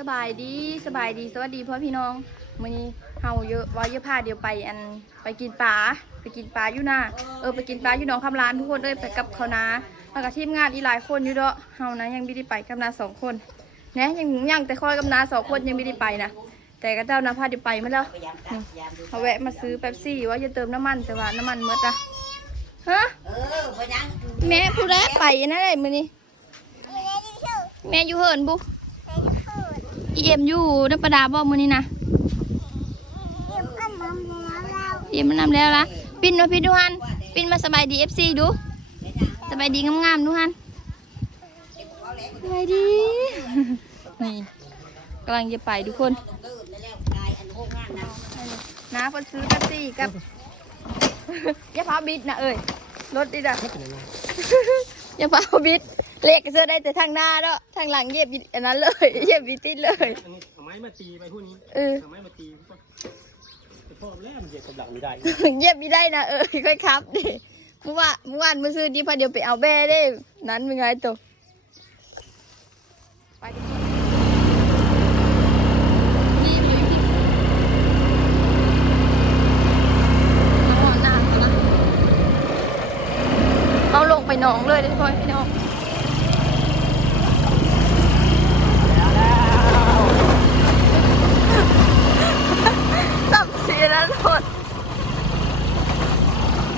สบายดีสบายดีสวัสดีพ่อพี่น้องมื้อนี้เฮาเยอะว่าเยอะพาเดี๋ยวไปอันไปกินปลาไปกินปลาอยู่นาเออไปกินปลาอยู่หนองคำลานทุกคนเอ้ยไปกับเขานาแล้วก็ทีมงานอีกหลายคนอยู่เด้อเฮานะยังไม่ได้ไปกับนาสองคนนะยังยังแต่คอยกับนาสองคนยังไม่ได้ไปนะแต่ก็เจ้านาพาเดี๋ยวไปมาแล้วนี่เขาแวะมาซื้อเป๊ปซี่ว่าจะเติมน้ำมันแต่ว่าน้ำมันหมดละฮะเออไปยังแม่ผู้แรกไปนั่นเลยมื้อนี้แม่อยู่เหินบุ เอ็มอยู่นับประดาบ่มื้อนี้นะเอ็มมันนำแล้วล่ะปินมาพี่ดูฮันปินมาสบายดี FC ดู สบายดีงามๆดูฮันสบายดี นี่กำลังจะไปทุกคนตื่นแล้วกายอันโง่งานนะน้าเพิ่นซื้อแท็กซี่กับอย่าพาบิดนะเอ้ยรถดิด่ะอย่าพาบิด เลขก็เสื้อได้แต่ทางหน้าเนาะทางหลังเหยียบบิดอันนั้นเลยเหยียบบิดติดเลยอันนี้เอาไม้มาตีไปพวกนี้เออเอาไม้มาตีก็แต่พ่อแรกมันเหยียบกับหลังไม่ได้เย็บไม่ได้นะเออค่อยครับดิเมื่อวานเมื่อวานเมื่อซื้อดีพอเดี๋ยวไปเอาแบ่ได้ นั้นเป็นไงตัวไปทุกคนนี่อยู่ที่น้องหน้าเขานะเอาลงไปหนองเลยทุกคนพี่น้องสับเสีย แล้วทุกคน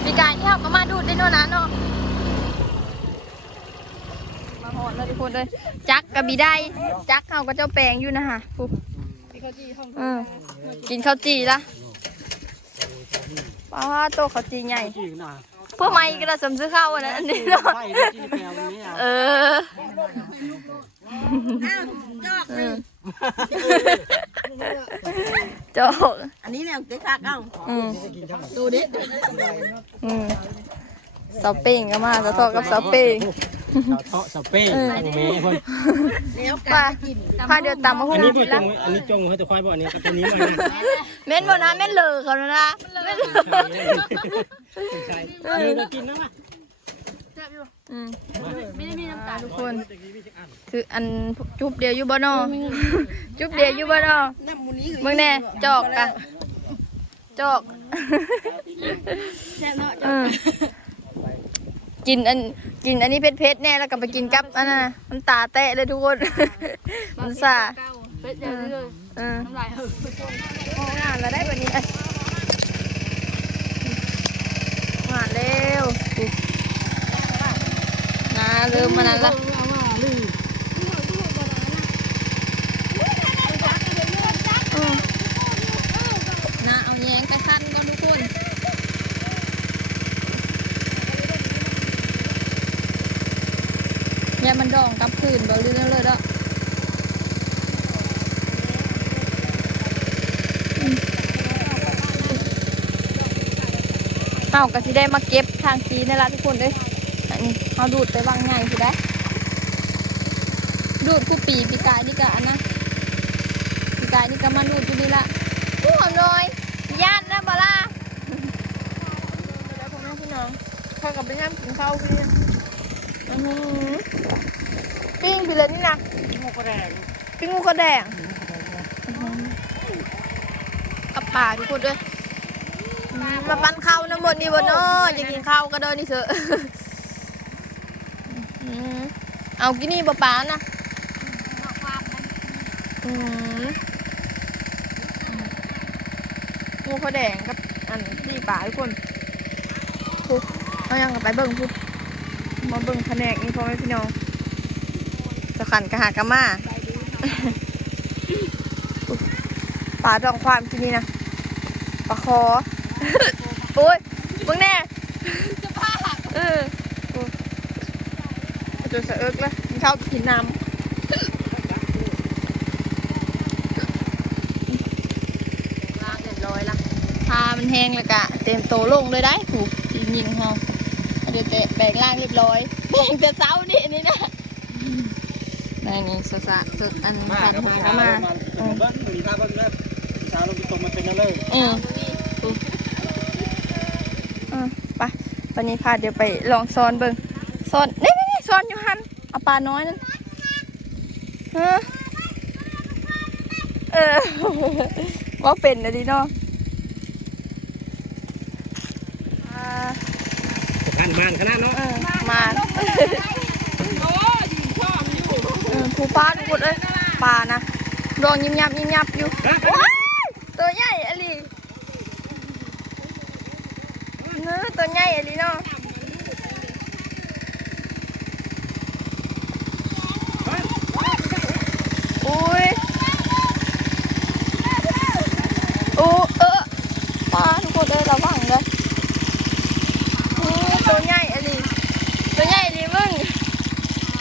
มีการที่เขาก็มาดูดได้เนอะนะเนาะมาหอดแล้วทุกคนเลย จักกับบีได้ จักเขาก็เจ้าแปลงอยู่นะฮะปุ๊บเออกินข้าวจีละป้าโตข้าวจีใหญ่จีน่ะเพื่อไม่ก็ได้สมซื้อข้าวอันนั้นอันนี้เนาะไฟได้จีแกวนี้อะเออ อ้าวจอกเออโจกอันนี้เนี่ยเด็กคักเอ้าอืมดูดิอืมสาวเป้งก็มาสาวทอกับสาวเป้งสาวเทาะสาวเป้เมย์คนแล้วป้ากันกินพาเดียวตามมาหุ้อันนนี้กิตัวนจละงอันนี้จงเขาจะควายบ่อันนี้กับตัวนี้มาเนี่ยเม่นบ่นะเม่นเลอเขาแล้วนะเม่นเลอ ใช่ยืนกินนะมา อืมไม่ได้มีน้ำตาทุกคนคืออันจุบเดียวอยู่บ่นอจุบเดียวอยู่บ่นอน้ำมูนี้มึงแน่จอกกะจอกแซ่บเนาะเออกินอันกินอันนี้เผ็ดๆแน่แล้วก็ไปกินกับอันนั้นน่ะมันตาแตะเลยทุกคนมันซ่าเป็ดเดียวเลยเออน้ำลายโอ้งานแล้วได้แบบนี้เอ้ยงานเร็ว อุ๊ยนาเริ่มมานั้นละเอาเออนาเอาแยงไปสั้นก่อนทุกคนอย่ามันดองกลับคืนบ่ลืมเลยเด้อเอาก็สิได้มาเก็บทางซีนี่ละทุกคนเอ้ย นนี้เอาดูดไปวางง่ายสิได้ ดูดคู่ปีปีกายนี่กะอันนะปีกายนี่ก็มาดูดอยู่นี่ละอู้หอมน้อยญาตินะบลาแล้วพ่อแม่พี่น้องข้ากับไปย่ำกินข้าวพี่อื้อหือปิ้งไปเลยนี่นะหมูกระแดงปิ้งงูกระแดงอื้อหือกับป่าทุกคนด้วยอืมมาปั้นข้าวน้ำหมดนี่บนเนาะจะกินข้าวก็เดินนี่เถอะอื้อหือ เอากินนี่ปลาปลานะอืมงูเขาแดงกับอันที่ป่าทุกคนพุกเอายังกับไปเบิ่งพุกมาเบิ่งแผนกนี่พ่อแม่พี่น้องจะขันกระหากระมาพุกป่าดองความกินนี่นะปลาคอโอ้ยเบิ่งแน่เออโอ้ย จะสะเอิกแล้วกินข้าวกินน้ำล้างเรียบร้อยละทามันแห้งแล้วกะเต็มโตลงเลยได้ถูกทียิงเฮาเดี๋ยวเตะแบ่งล่างเรียบร้อยแบ่งแต่เช้านี่อันนี่นะนี่นี่สดๆสดอันมาผ่านก็หัมาวมามาเบิ้ลหนีข้าเบิ้ลแล้วชาลงไปตรงมันเป็นอะไรอืมอืมไปวันนี้พาเดี๋ยวไปลองซ้อนเบิ่งซ้อนนี่นี่นี่ ซ้อนอยู่หันเอาปลาน้อยนั่นเออเออว่าเป็นนะดิเนาะอ่าท่านมานขนาดเนาะเออมาเออผู้ป้าทุกคนเอ้ยปลานะดองยิมยับยิมยับอยู่ว้ายตัวใหญ่อะลีเนื้อตัวใหญ่อะลีเนาะอุ้ยโอ้เออปลาทุกคนเอ้ยระวังเลยอู้ตัว ใหญ่อะลีตัวใหญ่อะลีมึง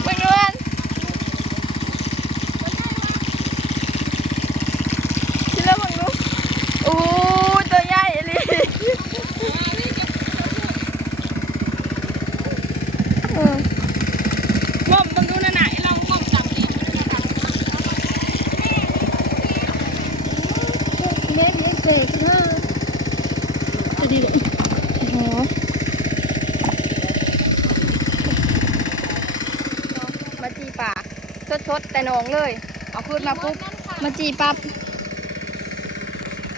มึงดูมันคิดแล้วมึงดูอู้ตัวใหญ่อะลีเออ งมต้องดูนั่นน่ะไอ้เรางมจับนี่ เล็กเล็กเศษเธอจะดีเลยโอ้โหมาจีป่าชดๆแต่หนองเลย เอาขึ้นมาปุ๊บมาจีปั๊บ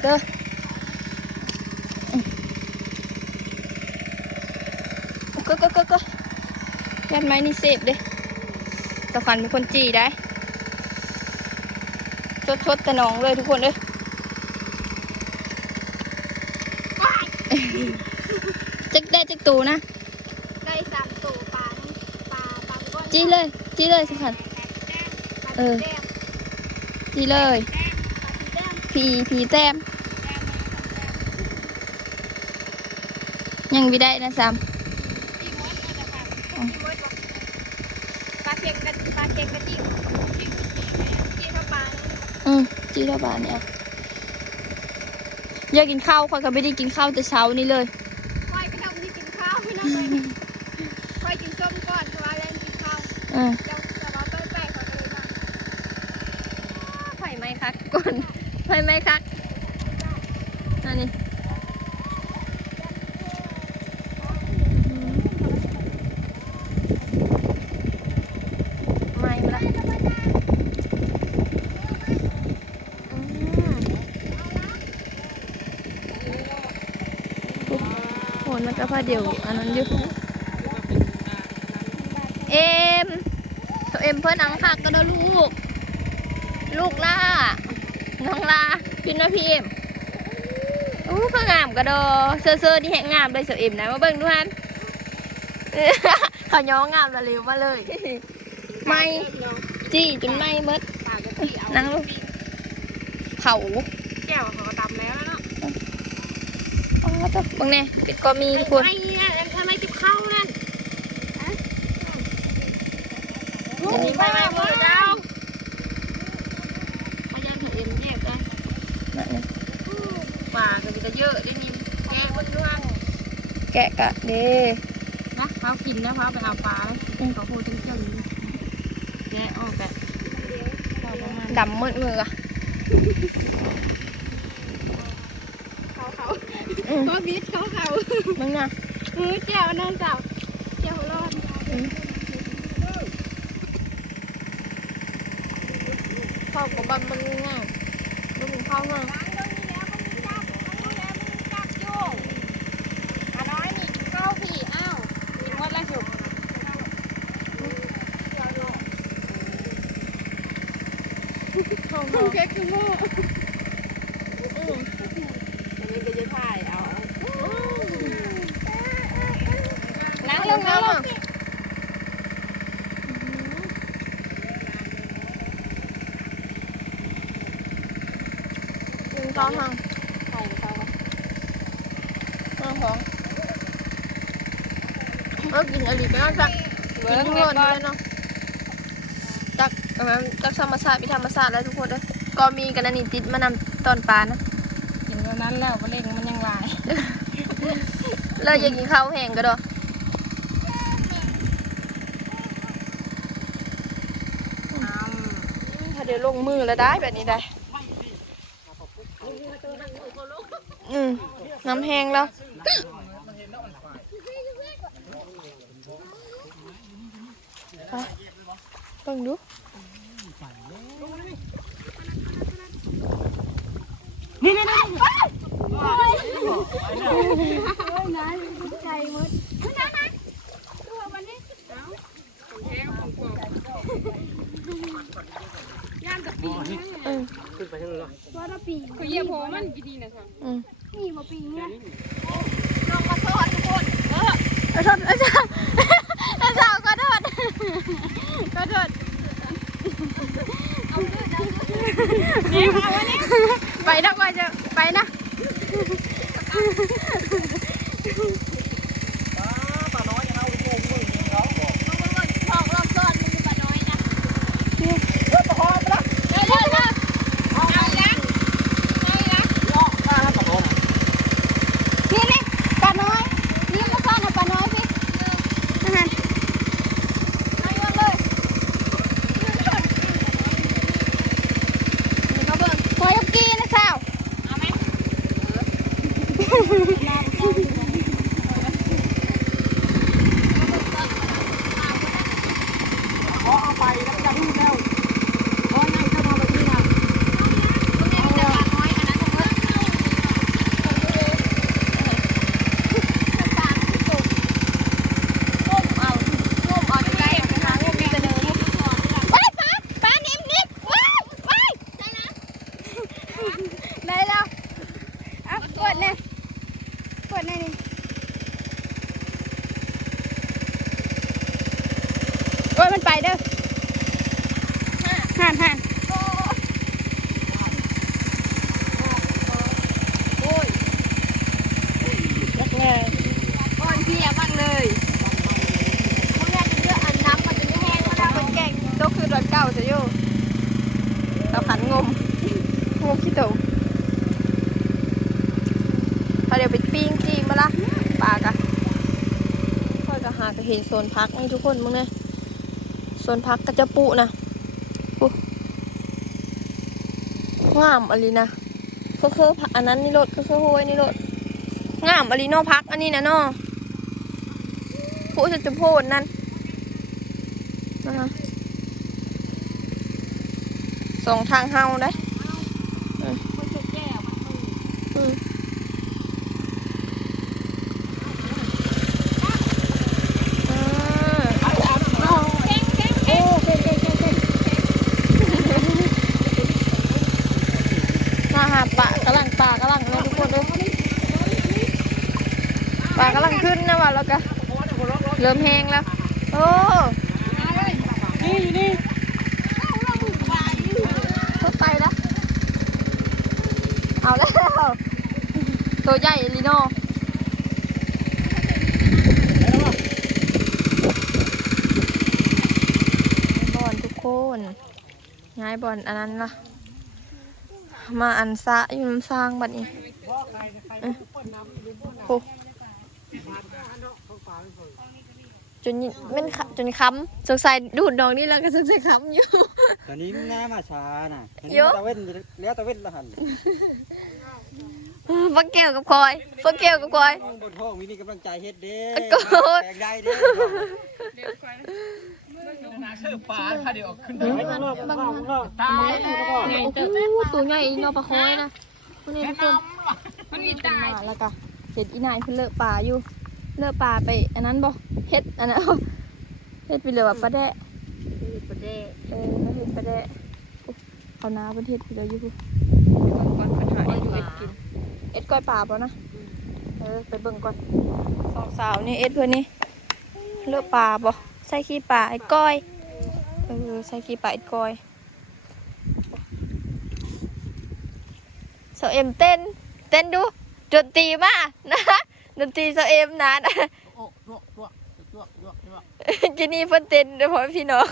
เด้ออก็ก็ก็ก็ยันไม้นี่เสพเด้ตะฟันเป็นคนจีได้ชดๆแต่หนองเลยทุกคนเด้อจักได้จักตูนะ ได้สามตัวปลาปลาปลาก้อน จีเลย จีเลยสักขันเออ จีเลย ผีผีแต้มยังไม่ได้นะซ้ปลาเค็มกันปลาเค็มกันจิ๋วจิ๋วปลาปลาำอืมจีละบาทเนี่ยอยากกินข้าวคอยก็ไม่ได้กินข้าวแต่เช้านี้เลย ค่อยไปทำที่กินข้าวไม่น้องเลยค่อยกินส้มก่อนเพราะว่าแรงกินข้าว เออ เดี๋ยวจะมาไปไปเขาเลยมา ไฟไหม คักก่อนไฟไหมคักอันนี้ไม่าละอืมโหนมันก็พาเดียวอันนั้นอยู่เอ็มตัวเอ็มเพื่อนนังคักก็เด้ลูก ลูกล่า น้องลาพี่น้าพี่เอ็มอู้ก็งามกระโดเซอร์เซอร์นี่แหงงามเลยเสียวเอ็มนะมาเบิ่งดูฮันเขาย้องงามละเร็วมาเลย ไม่จี้จนไม่เบิดปลากระจิเอานั่งลูกเขาแก้วเขาก็ตำแล้วแล้วเนาะอ๋อตัวเบิ่งแน่ปิดก็มีทุกคนไอ้เนี่ยทำไมติดข้าวนั่นอันนี้ไม่ไม่ มือเจ้าพยายามเอ็มแยกได้ นั่นนี่ ปลาก็จะ เยอะได้นิ่แกะบนด้วยแกะกะเด้นะเขากินแล้วเขาไปเอาปลาเลยเขาพูดจังจังแกะออกแบบดำมืดมืออะเขาเขาอืมก็บิดเขาเขามึงน่ะมือแก้วนั่นเจ้าแก้วรอดข้าวกับบันมันง่ายมึงข้าวง่าย ล้างตรงนี้แล้วก็มีจับตรงนี้แล้วมันจับอยู่อะน้อยนี่เข้าผีอ้าวกินหมดแล้วจุก ของเค้กคือโม่อันนี้ก็จะถ่ายเอาล้างลงล้างลงหนึ่งสองทางถ่ายเขาห้าสองเออกินอะไรไปนั่นจักกินทั้งหมดเลยเนาะจักเอามากธรรมชาติพิธรรมชาติแล้วทุกคนเลย ก็มีกันอันนี้ติดมานำตอนปลานะกินวันนั้นแล้วเล่งมันยังลายแล้วอยากกินข้าวแห้งก็ดอถ้าเดี๋ยวลงมือแล้วได้แบบนี้ได้ อืมน้ำแห้งแล้ว ไปเบิ่งดู นี่นี่นี่ขึ้นไปทางนู้นหรอว่าเราปีขยี้ผมมันดีนะค่ะนี่มาปีเนี่ยน้องมาทอดทุกคนเออทอดอาจารย์ นะก่าจะไปนะ ปลาน้อยจะเอาโป่งมือเขาบอก บอกรอบซ้อนมึงปะน้อยนะ เฮ้ยปลาคอไปแล้ว เร็วเร็วเร็ว เอาอีกแล้วเอาอีกแล้ว ข้าปลาคอ พี่นี่ปะน้อยนี่มาซ้อนนะปะน้อยพี่อาหารเอาโยนเลยนี่มาเบิ่งคอยยกกีนะสาว เอาไหม ขอเอาไปแล้วจะพูดแล้วขอให้เจ้ามาแบบนี้นะ แต่ปะน้อยอันนั้นเพิ่มสามสิบจุดก้มเอาก้มเอาใกล้ๆนะคะก้มมีกระเดินว้ายป้าป้านิ่มนิ่มว้ายว้ายได้นะได้แล้วเอากดเนี่ยกดเนี่ยนี่โอ้ยมันไปเด้อห่านห่าน รักแน่ อ่อนเพลียมากเลยมึงอยากจะเยอะอันน้ำมันจะไม่แห้งก็ได้เป็นแกงโตคือรถเก่าจะอยู่เราขันงมงม ขี้โตเขาเดี๋ยวไปปิ้งจีมาละปลากะค่อยก็หากะเห็นโซนพักนี่ทุกคนมึงเนี่ยโซนพักกระจะปุนะงามอะไรนะคือคืออันนั้นนี่รถคือคือโหยนี่รถงามอลีโนพักอันนี้นะนาะผู้จะจะโพดนั่นนะคะสองทางเฮาได้อ คนจะแก้วมันมือ อืมอ่า เก่งเก่งเก่ง มาหาปะกำลังปลากำลังนะทุกคนเลยปลากำลังขึ้นนะว่ะ แล้วก็เริ่มแห้งแล้ว โอ้นี่อยู่นี่เข้าไปแล้ว เอาแล้ว ตัวใหญ่ลีโน่บอลทุกคนย้ายบอลอันนั้นล่ะมาอันซะอยู่น้ำสร้างบัดนี้เอ้ยโอ้ จนเม่นขะจนค้ำสงสัยดูดดองนี่แล้วก็สงสัยค้ำอยู่ ตอนนี้หน้ามาช้าน่ะเยอะตะเว้นแล้วตะเว้นละหันฟักเกี่ยวกับคอยฟักเกี่ยวกับคอย น้องบนห้องมีนี่กำลังใจเฮ็ดเด้อะโกรธแปลงได้เด้ปลาถ้าเดี๋ยวขึ้นไปข้างนอกข้างนอกข้างนอกตายแล้วโอ้โหตัวใหญ่อีนอปลาคอยนะพวกนี้ทุกคนมันมีตายมาแล้วก็เห็ดอีนายเพิ่นเลอะปลาอยู่ เลอะปลาไปอันนั้นบ่เฮ็ดอันนั้นเฮ็ดไปเลยว่าปลาแดะประเดะเออเขาเฮ็ดปลาแดะโอ้เขานาเพิ่นเฮ็ดไปเลยอยู่พุ่นก่อนปัญหาเอ็ดเอ็เอ็ดกินเอ็ดก้อยปลาบ่นะเออไปเบิ่งก่อนสองสาวนี่เอ็ดเพิ่นนี่เลอะปลาบ่ใส่ขี้ปลาเอ็ดก้อยเออใส่ขี้ปลาเอ็ดก้อยเสาเอ็มเต้น เต้นดูดนตรีมานะ ดนตรีเสาเอ็มนะนะโอ้ลวกลวกลวกลวกลวกจินี่เพิ่นเต้นเด้อพ่อพี่น้อง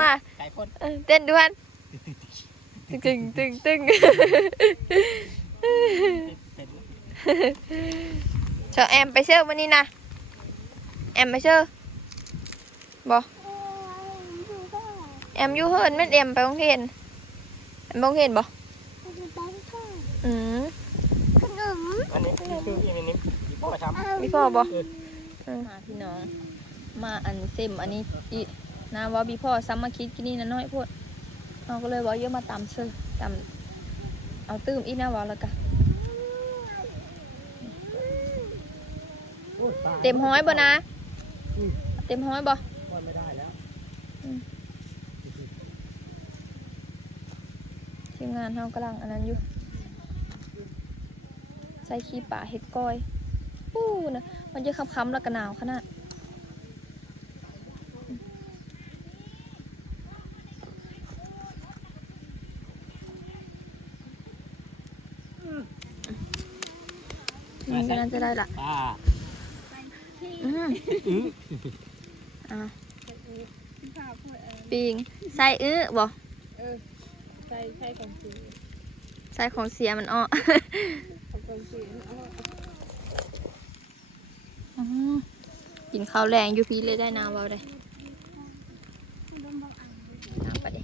มา ไก่พ่นเออเต้นด้วยตึงตึงตึงเต้นเชอแอมไปเชื่อวันนี้นะแอมไปเชื่อบ่แอมอยู่เฮิร์นแม่นแอมไปโรงเรียนแอมไปโรงเรียนบ่อืม อันนี้คืออีนี่นี่พ่อทำมีพ่อบ่เอมาพี่น้อง มาอันเซมอันนี้อีนาว่าพี่พ่อซ้ำมาคิดกินนี่นะน้อยโพดเราก็เลยว่าเยอะมาตำเชื่อตำเอาตื้มอีนะว่าแล้วกันเต็มห้อยบ่นะ เต็มห้อยบ่ก้อนไม่ได้แล้วทีมงานเฮากำลังอันนั้นอยู่ ใส่ขี้ป่าเห็ดก้อยอู้นะมันจะค้ำๆแล้วก็หนาวขนาดนี่ก็น่าจะได้ละตาอืมอื้ออะปิงใส่อื้อบ่ใช่ใช่ของสีใส่ของเสียมันอ้อของสีอืม กินข้าวแรงอยู่พี่เลยได้น้ำเบาได้น้ำไปดิ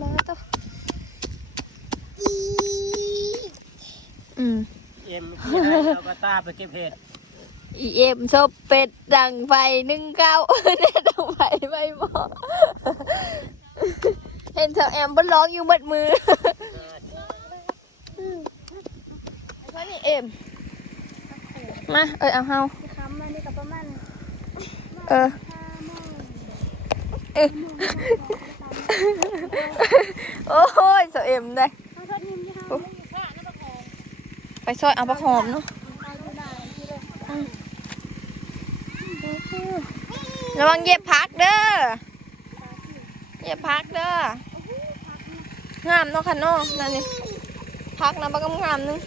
มาต่ออืมเอ็มที่ให้เราก็ตาไปเก็บเห็ด อีเอ็มชอบเป็ดดังไฟนึ่งเก้าเนี่ยดังไฟไม่หมอเห็นสาวแอมบนร้องอยู่หมดมือไอ้พ่อนี่เอ็มมาเออเอาเฮาคำมันนี่กับประมาณเออเออโอ้ยสาวเอ็มได้ข้าวทอดนิ่มที่ห้าไปซอยเอาปลาหอมเนาะ ระวังเหยียบพักเด้อเหยียบพักเด้องามเนาะค่ะเนาะนั่นนี่พักนะบักงามนึง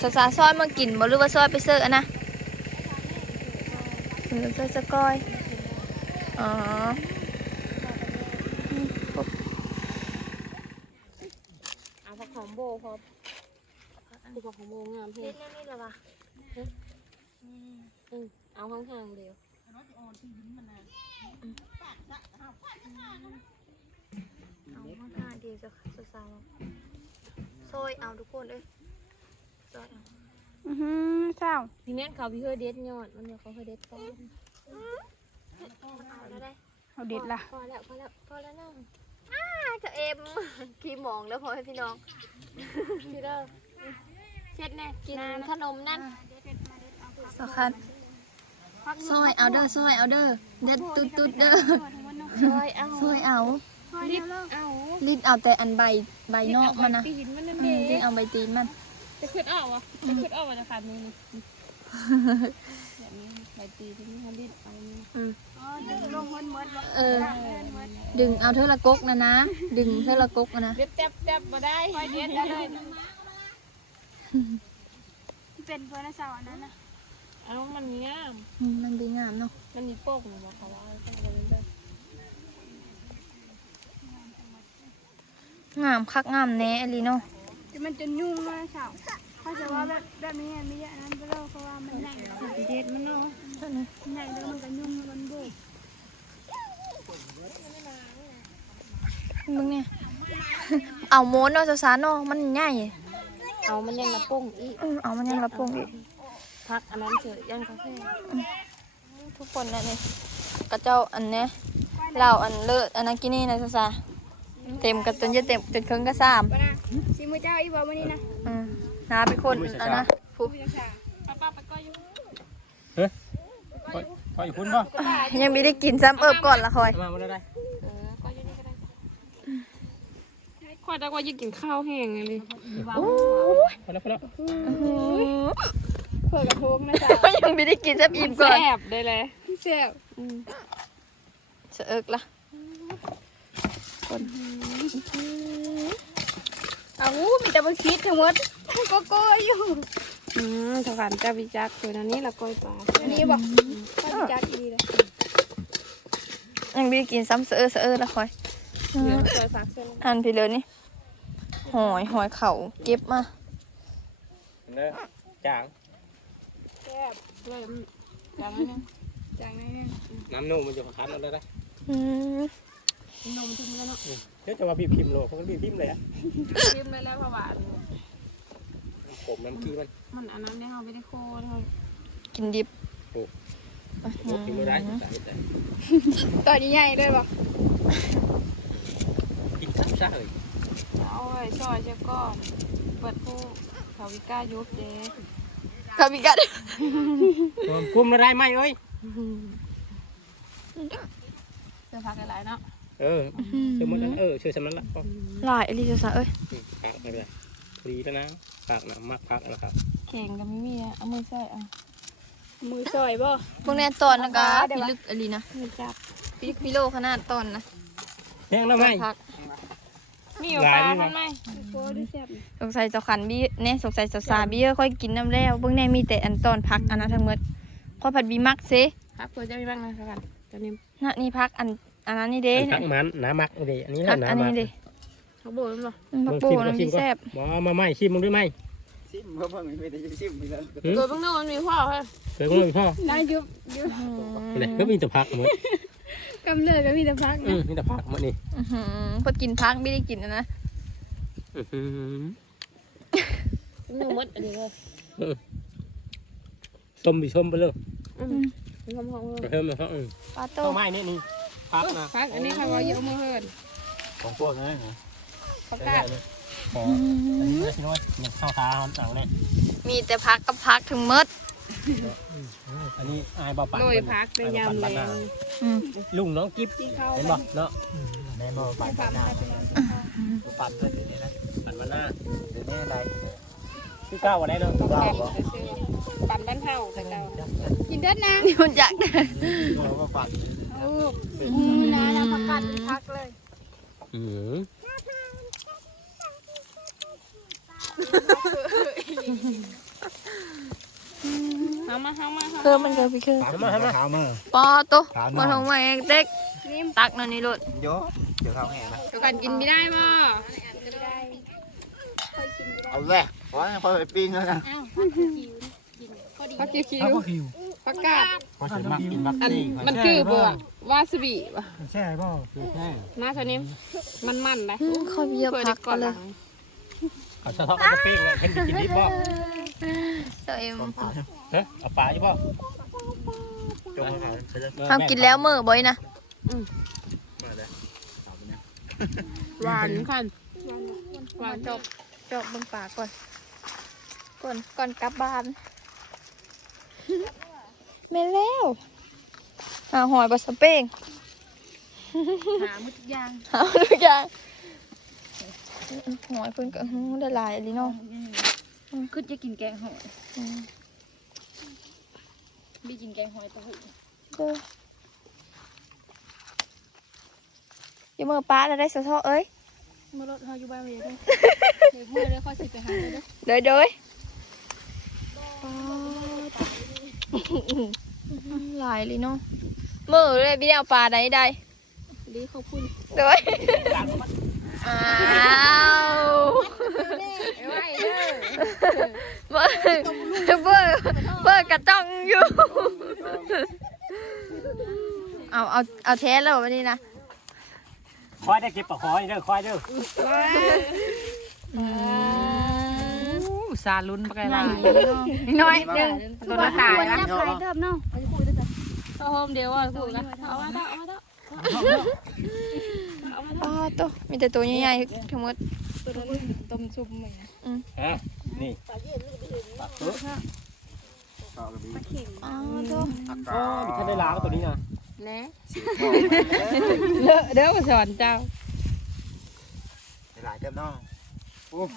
สาสาซอยมากินบ่หรือว่าซอยไปเสิร์ฟอะนะหรือซอยสะก้อยอ๋อ เอาผักหอมโบครับ คือผักหอมโบงามเพ่นี่ละวะอืมเอาข้างๆเดียวเอามาหาดีจะสสาวซอยเอาทุกคนเอ้ยซอยเอาอือหือเศร้าพี่แม่นเขาพี่เคยเด็ดยอดมันเนี่ยเขาเคยเด็ดก้อนเอาแล้วได้เอาเด็ดละพอแล้วพอแล้วพอแล้วนั่งอ้าจะเอ็มขี้หมองแล้วพอให้พี่น้องพี่เด้อ เช็ดแน่กินขนมนั่นสำคัญซอยเอาเด้อซอยเอาเด้อเด็ดตุ๊ดตุ๊ดเด้อซอยเอาซอยเอาลิบเอาลิ้นเอาแต่อันใบใบนอกมันนะตีนมันนั่นอืเอมลิ้นงเอาใบตีนมันจะขึ้นเอาอะจะขึ้นเอาอะจะขาดมือแบบนี้ใบตีที่นี่เขาเรียกเอานี่อืมอ๋อเดี๋ยวลงมันหมดบ่เออดึงเอาเท่าละกกนะนะ ดึงเท่าละกกนะนะเด็ดแจ๊บแจ๊บมาได้คอยเด็ดได้เลย ที่เป็นเพื่อนในเศร้าอันนั้นนะเอามันงามอืมมันดีงามเนาะมันมีโป่งหรือเปล่าเขาว่าต้องเอาไปเลยงามคักงามแน่อลีเนาะที่มันจะยุ่งมากเศร้าเขาจะว่าแบบแบบนี้ไม่เยอะนั้นไปแล้วเพราะว่ามันใหญ่เด็ดมันเนาะใหญ่แล้วมันก็ยุ่งมันโบกมึงเนี่ยเอาโมนเนาะเจ้าสารเนาะมันใหญ่ เอามันยังมาโป่งอีกอืมเอามันยังรับพวงอีกพักอันนั้นเฉยยังกาแฟทุกคนนะนี่กระเจ้าอันเนี้ยเหล่าอันเลิศอันนั้นกินนี่นะซาซาเต็มกับจนจะเต็มจนครึ่งก็สามปะนะซีมือเจ้าอีบอวันนี้นะอืมนาเป็นคนอันนะผู้ป้าป้าไปก้อยอยู่คอยอยู่คุณป่ะยังไม่ได้กินซ้ำเอิบก่อนละคอยมามาได้เออก้อยอยู่นี่ก็ได้คอยแต่ว่ายังกินข้าวแห้งเลย พอแล้วพอแล้วเพื่อกระทงนะจ๊ะยังไม่ได้กินซ้ำอิ่มก่อนแซ่บได้เลยเสียวเสะเอิกละคนเอามีแต่บางคิดทั้งหมดโกโก้อยู่อืมถวานจ้าวิจักตัวนี้ละก้อยปลาอันนี้บอกก็จัดดีเลยยังไม่ได้กินซ้ำเสะเอิกเสะเอิกละคอยอืเดี๋ยมวซอยฟักเส้นอันพี่เลยนี่หอยหอยเข่าเก็บมา เนื้อจางแซ่บเลยจังนั้นจากนั้นเนี่ยน้ำนุ่มมันจะขันเอาได้ได้อืมนมทิ้งแล้วเนาะเดี๋ยวจะมาบีบพิมพ์โลเขาก็บีบพิมพ์เลยอะทิ้งไปแล้วเพราะว่าผมน้ำขี้มันมันอันนั้นเนี่ยเขาไม่ได้โคนะครับกินดิบกินไม่ได้ตอนนี้ใหญ่ด้วยบ่กินซับซ่าเลยเอาไว้ซอยเจ้าก้อนเปิดผู้ เขาวิก้ายุบเด้ก็มีกันกุมไม่ได้ไหมเอ้ยเสื้อผ้าหลายๆเนาะเออเชื่อมันนั้นเออเชื่อสำนั้นละหลายอลิซาเอ้ยปากไม่เป็นไรพอดีแล้วนะปากหนามากพักนะครับเก่งกับมิมีอะเอามือใส่อะมือซอยบ่พวกแน่ตอนนะกะพี่ลึกอลีนะมือจับพี่ลึกพี่โลขนาดตอนนะแห้งแล้วไหมพัก มีอยู่ปลาทันไหมโอ้ดูแซ่บสงสัยเจ้าขันบี้แน่สงสัยสาวสาบี้ค่อยกินน้ำแล้วเบื้องในมีแต่อันตอนพักอันนั้นทั้งหมดข้อยผัดบีมักเซครับควรจะมีบ้างนะครับตอนนี้น่ะนี่พักอันอันนั้นนี่เด้พักมันหนามักเลยอันนี้แหพัละกหนาอันมันี้กเด้เขาโบนหรออืมพักโบน้ำดีแซ่บบ่มาไหมชิมมึงด้วยไหมซิมเพิ่มเพิ่มไม่ได้ซิมอีกแล้วตัวเพิ่งนึกมันมีพ่อเฮ้ยเคยก็ไม่พ่อนายยุบยุบเลยก็มีแต่พักหมด กำเนิดก็มีแต่พักอืนะมมีแต่พักหมดนี่อื้อหือพอกินพักไม่ได้กินนะนะอื้อหือนึกมดอันนี้เลยส้มไปส้มไปเลยมีความหอมเลยเพิ่มมาเพราะอืมปลาโตต้นไม้นี่นี่พักนะพักอันนี้เขาว่าเยอะมือเฮิร์นของพวกนั้นเหรอประกาศขออันนี้ไม่ใช่น้อยเนี่ยข้าวขาเขาต่างเนี่ยมีแต่พักกับพักถึงหมด อันนี้อายบ่ปันโรยพักในยำแรงอืมลุงน้องกิ๊บที่เข้าเห็นไปบ่เนาะในมอปั่นหน้าปั่นเลยเดี๋ยวนี้นะปันมาหน้าเดี๋ยวนี้อะไรที่เก้าวันไหนเนาะแกงซื้อปั่นบ้านเฮาแต่เก่ากินเด็ดนะนี่มันจักเราก็ปั่นอืมนะนะพักกันพักเลยอืม เฮามาเฮามาเฮาเคือมันเคือพี่เคือมาให้มาขาวมือปอโตมาทงมาเองเด็กตักนั่นนี่รถโยเดี๋ยวข้าวแห้งนะตัวกันกินไม่ได้บ่เอาแหละขอให้พอไปปิ้งแล้วนะพักคิวคิวประกาศพอฉันมากินบักอันซี่มันคือบ่วาซาบิบ่ใช่ป่ะคือแค่มาเท่านี้มันมันเลยค่อยเยอะเปิดพักก่กัอนนเลหลัยงเขาชอบเอาจะเป้งเลยเห็นกินดิบบ่ ตัวเอ็มเฮ้ยเอาปลาอยู่บ่จงขาวเสร็จแล้วทำกินแล้วมือบ่อยนะมาเลยขาวไปเนี่ยหวานคันหวานจบจอบเบิ่งปากก่อน ก่อนก่อนกลับบ้านแม่นแล้วหาหอยบะสะเป้งหามุดยางเอาทุกอย่างหอยเพิ่นก็อื้อได้หลายอันนี้เนาะ คือจะกินแกงหอยอืมบีกินแกงหอยตะหุ่นเด้ออย่ามือป้าแล้วได้สะเทาะเอ้ยเมื่อรถเฮาอยู่บ้านเลยเด้อเดี๋ยวเมื่อเลยค่อยสิไปหาเลยเด้อเด้อเด้อหลายเลยเนาะมือเลยพี่เอาปลาใดใดดีขอบคุณเด้ออ้าว เบอร์เบอร์เบอร์กระจ้องอยู่ เอาเอาเอาแท้แล้ววันนี้นะคอยได้เก็บปลาคอยเด้อคอยเด้อซาลุ้นปไกล่น้อยหนึ่งตัวตายควรละจับไปเติมเนาะเอาโฮมเดียวว่าถูกนะเอามาเถอะเอามาเถอะอ๋อตัวมีแต่ตัวใหญ่ๆทั้งหมดต้มซุปเหมือน อะนี่ขาวกับบีอ๋อตัวอ๋อมีแค่ได้ล้างตัวนี้นะแน่สีเลอะเด้อมาสอนเจ้าหลายเต็มน้อง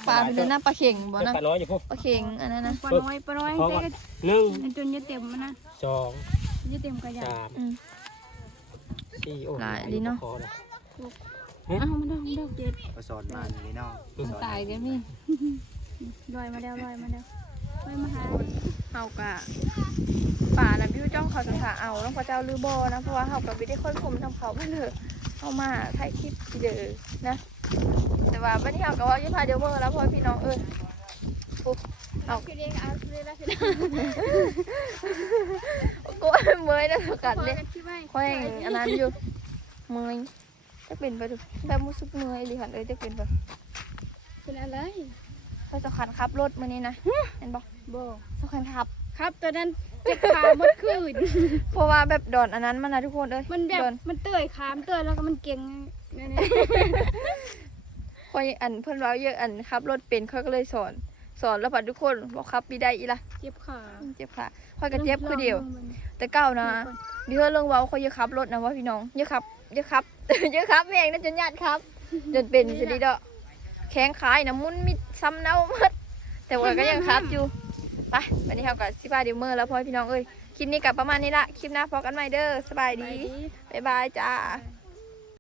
ปลาเป็นหน้าปลาเข่งบ่นะปลาน้อยอยู่พวกปลาเข่งอันนั้นนะปลาน้อยปลาน้อยเพราะเจ๊ว่าก็หนึ่งจนจะเต็มมันนะสองจะเต็มกระยาสามสี่โอ้คอเล ยอ้าวมันดองดองเจ็ดผสมมานี่น้องตายกันมี่ลอยมาแล้วลอยมาแล้วลอยมาหาเฮากะป่านะพี่จ้องเขาจะถาเอาต้องพระเจ้าลือบ่นะเพราะว่าเฮากะไม่ได้ค่อยคมทำเขาเพื่อเลยเอามาถ่ายคลิปเด้อนะ แต่ว่าวันนี้เฮาก็ว่าจะพาเดี๋ยวเมื่อแล้วพ่อพี่น้องเอ้ยปุ๊บเอาคือเรียกเอาคือเรียกแล้วคือโอ้ยเมื่อยนะสกัดพอเลยกันที่ไม่ค่อยอันนั้นอยู่เมื่อย จะเป็นไปดูแบบรู้สึกเมื่อยดิค่ะเอ้ยจะเป็นแบบเป็นอะไรเขาจะขันขับรถมื้อนี้นะเห็นบอกโบสำคัญขับ ครับตอนนั้นเจ็บขาหมดคืนเพราะว่าแบบดอนอันนั้นมันนะทุกคนเอ้ยมันแบบดอนมันเตยขามเตยแล้วก็มันเก่งเนี่ยเนี่ยคอยอันเพื่อนเราเยอะอันขับรถเป็นเขาก็เลยสอนสอนแล้วผัดทุกคนบอกขับปีได้อีละเจ็บขาเจ็บขาคอยก็เจ็บคือเดียว แต่เก้านะดิเธอเรื่องเว้าคอยเยอะขับรถนะว่าพี่น้องเยอะขับ เยอะขับเยอะขับแม่งนั่นจนญาติครับ จนเป็นสิดีเด้อแข้งขายนะมุนมิดซ้ำเน่าหมดแต่ว่าก็ยังขับอยู่ไปวันนี้เรากับสิบายเดียวเมื่อแล้วพ่อพี่น้องเอ้ยคลิปนี้กับประมาณนี้ละคลิปหน้าพอกันใหม่เด้อสบายดีบ๊ายบายจ้าบ